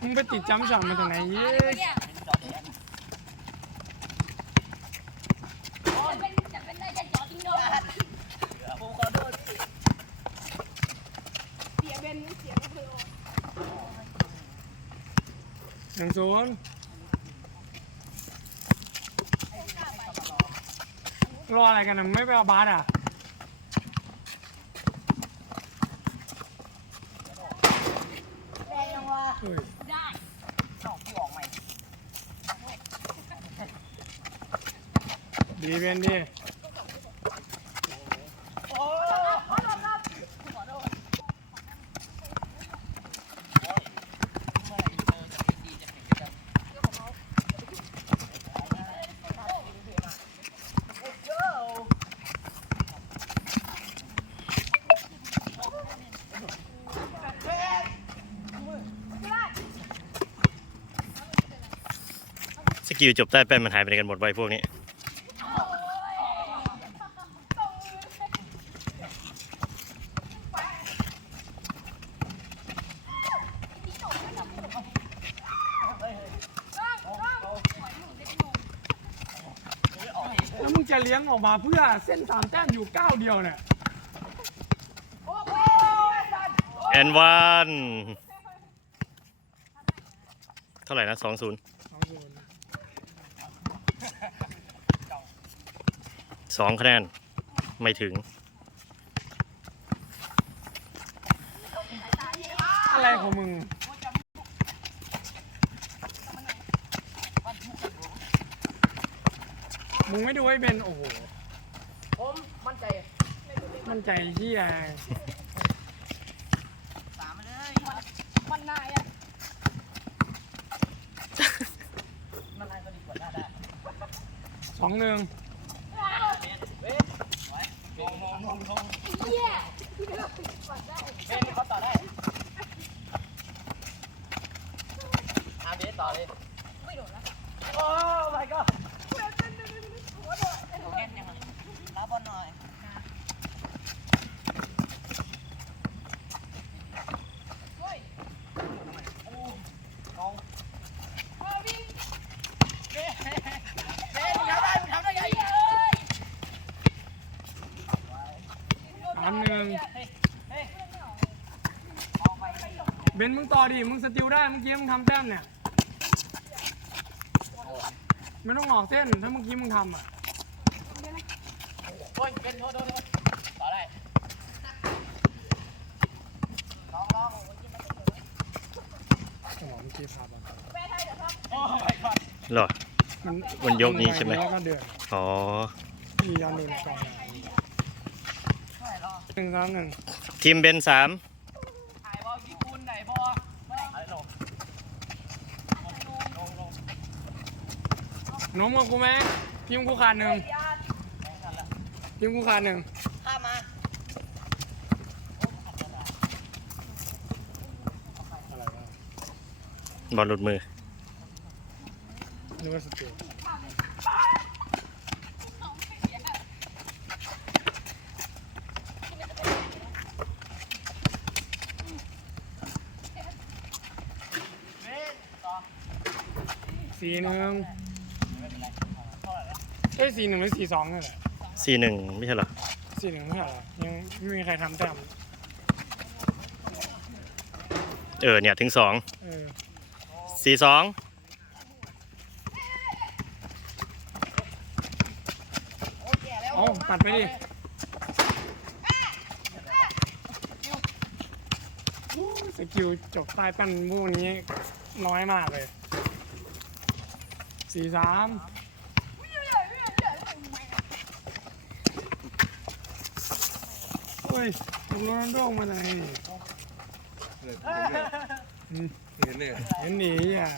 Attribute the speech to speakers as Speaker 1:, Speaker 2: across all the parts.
Speaker 1: มึงไปติดจ้ำช็อตมาจากไหนเย้
Speaker 2: เนี่ยจะเป็นจะเป็นได้จะจอดจริงด้วย
Speaker 1: หนึ่งศูนย์รออะไรกันนะไม่ไปเอาบาสอะ
Speaker 3: แด้
Speaker 1: ดีเป็นดี
Speaker 4: สกิลจบใต้แป้นมันหายไปไหนกันหมดไวะไอ้พวกนี้
Speaker 1: แล้วมึงจะเลี้ยงออกมาเพื่อเส้นสามแต้มอยู่ก้าวเดียวเนี่ย
Speaker 4: แอนวันเท่าไหร่นะสองศูนย์
Speaker 1: สองศูนย์
Speaker 4: สองคะแนนไม่ถึง
Speaker 1: อะไรของมึง มึงไม่ดูให้เป็นโอ้โห
Speaker 3: ผมมั่นใจ
Speaker 1: มั่นใจเฮีย
Speaker 3: สามมาเลย
Speaker 2: มันนายอะ
Speaker 3: มันนายก็ดีกว่าได้
Speaker 1: สองหนึ่
Speaker 3: ง
Speaker 2: เหี้ย
Speaker 3: เฮ้ยเขาต่อได้อาเบสต่อเลย
Speaker 2: ไม่โดนแล้ว
Speaker 3: โอ้ my god โอเคยังไงรับบอลหน่อย
Speaker 2: เฮ้ย
Speaker 3: งง
Speaker 2: มาวิ่ง
Speaker 3: เฮ้ยเฮ้ยเฮ้ยมึงทำได้มึงทำได้ไง
Speaker 2: เฮ้ย
Speaker 1: สามหนึ่ง
Speaker 3: เฮ้ยเฮ้ย
Speaker 1: เบนมึงต่อดิ มึงสติลได้ เมื่อกี้มึงทำแต้มเนี่ย ไม่ต้องออกเส้น ถ้าเมื่อกี้มึงทำอะ
Speaker 3: โอ้ยเป็นโทษโทษโทษต่อได้ลองลอง
Speaker 1: สมองเมื่อกี้พาบอล
Speaker 3: โอ้ my god
Speaker 4: เหรอ
Speaker 1: มัน
Speaker 4: มันยกนี้ใช่ไหม
Speaker 1: แล้วก็เดือด
Speaker 4: อ๋อ
Speaker 1: มียอนหนึ่งกองหนึ่งสามหนึ่ง
Speaker 4: ทีมเบนสาม
Speaker 3: ถ่ายบอลญี่ปุ่นไหนบอลอะไรลงลงลง
Speaker 1: น้องกับกูไหมทีมกูขาดหนึ่งทีมกูขาดหนึ่ง
Speaker 3: ข้ามมา
Speaker 1: อะไรวะ
Speaker 4: บอลหลุดมือ
Speaker 1: นึกว่าสติลสี่หนึ่งเอ้ยสี่หนึ่งหรือสี่สองนี่นแหละ
Speaker 4: สี่หนึ่งไม่ใช่เหรอ
Speaker 1: สี่หนึ่งไม่ใช่เหรอยังไม่มีใครทำแต้ม
Speaker 4: เออเนี่ยถึงสอง
Speaker 1: เออ
Speaker 4: สี่สอง
Speaker 1: เอาตัดไปดิสกิลจบใต้ปั้นพวกนี้น้อยมากเลยสี่สาม เฮ้ยผมโดนโดงมาไหนอืม
Speaker 5: เห็นเนี่ย
Speaker 1: เห็นหนีอะ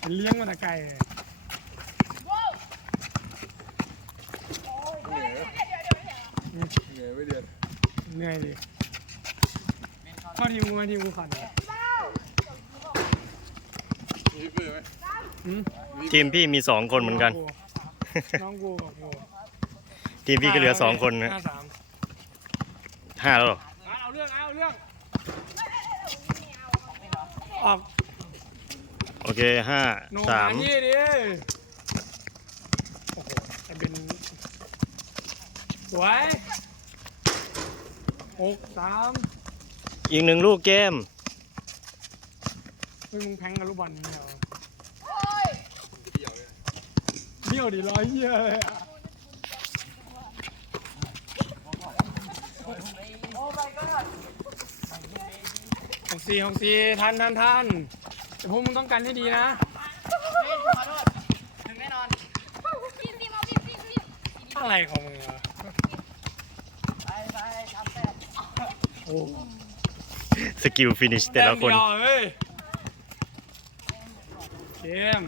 Speaker 1: เห็นเลี้ยงมาแต่ไกลเลย
Speaker 5: เหนื่อยเหนื่อยไม่เดือด
Speaker 1: เหนื่อยดิเข้าทีมกูมาทีมกูขันเลย
Speaker 5: มีเพื่อนไหม
Speaker 1: หืม
Speaker 4: ทีมพี่มีสองคนเหมือนกัน
Speaker 1: น้องกูกับกู
Speaker 4: ทีมพี่ก็เหลือสองคนนะ
Speaker 1: ห้าสาม
Speaker 4: ห้าแล้วเหรอ
Speaker 1: เอาเรื่องเอาเรื่องออก
Speaker 4: โอเคห้า
Speaker 1: โน
Speaker 4: สาม
Speaker 1: ที่ดิโอ้โหไอ้เป็นสวยหกสาม
Speaker 4: อีกหนึ่งลูกเกม
Speaker 1: เฮ้ยมึงแพงกับลูกบอลนี่เหรอ
Speaker 2: โอ้ย
Speaker 1: เบี้ยวดิร้อยเหี้ยเลยอะ
Speaker 3: โอ้ my god
Speaker 1: หกสี่หกสี่ทันทันทันแต่พวกมึงต้องกันให้ดีนะ
Speaker 3: นี่ขอโทษถึงแน่นอน
Speaker 2: ทีมทีมเอาทีมทีมทีม
Speaker 1: อะไรของมึงอะ
Speaker 3: ไปไปทำแต้ม
Speaker 1: โอ้
Speaker 4: สกิลฟินิชแต่ละคน
Speaker 1: เดียวเฮ้ยเกม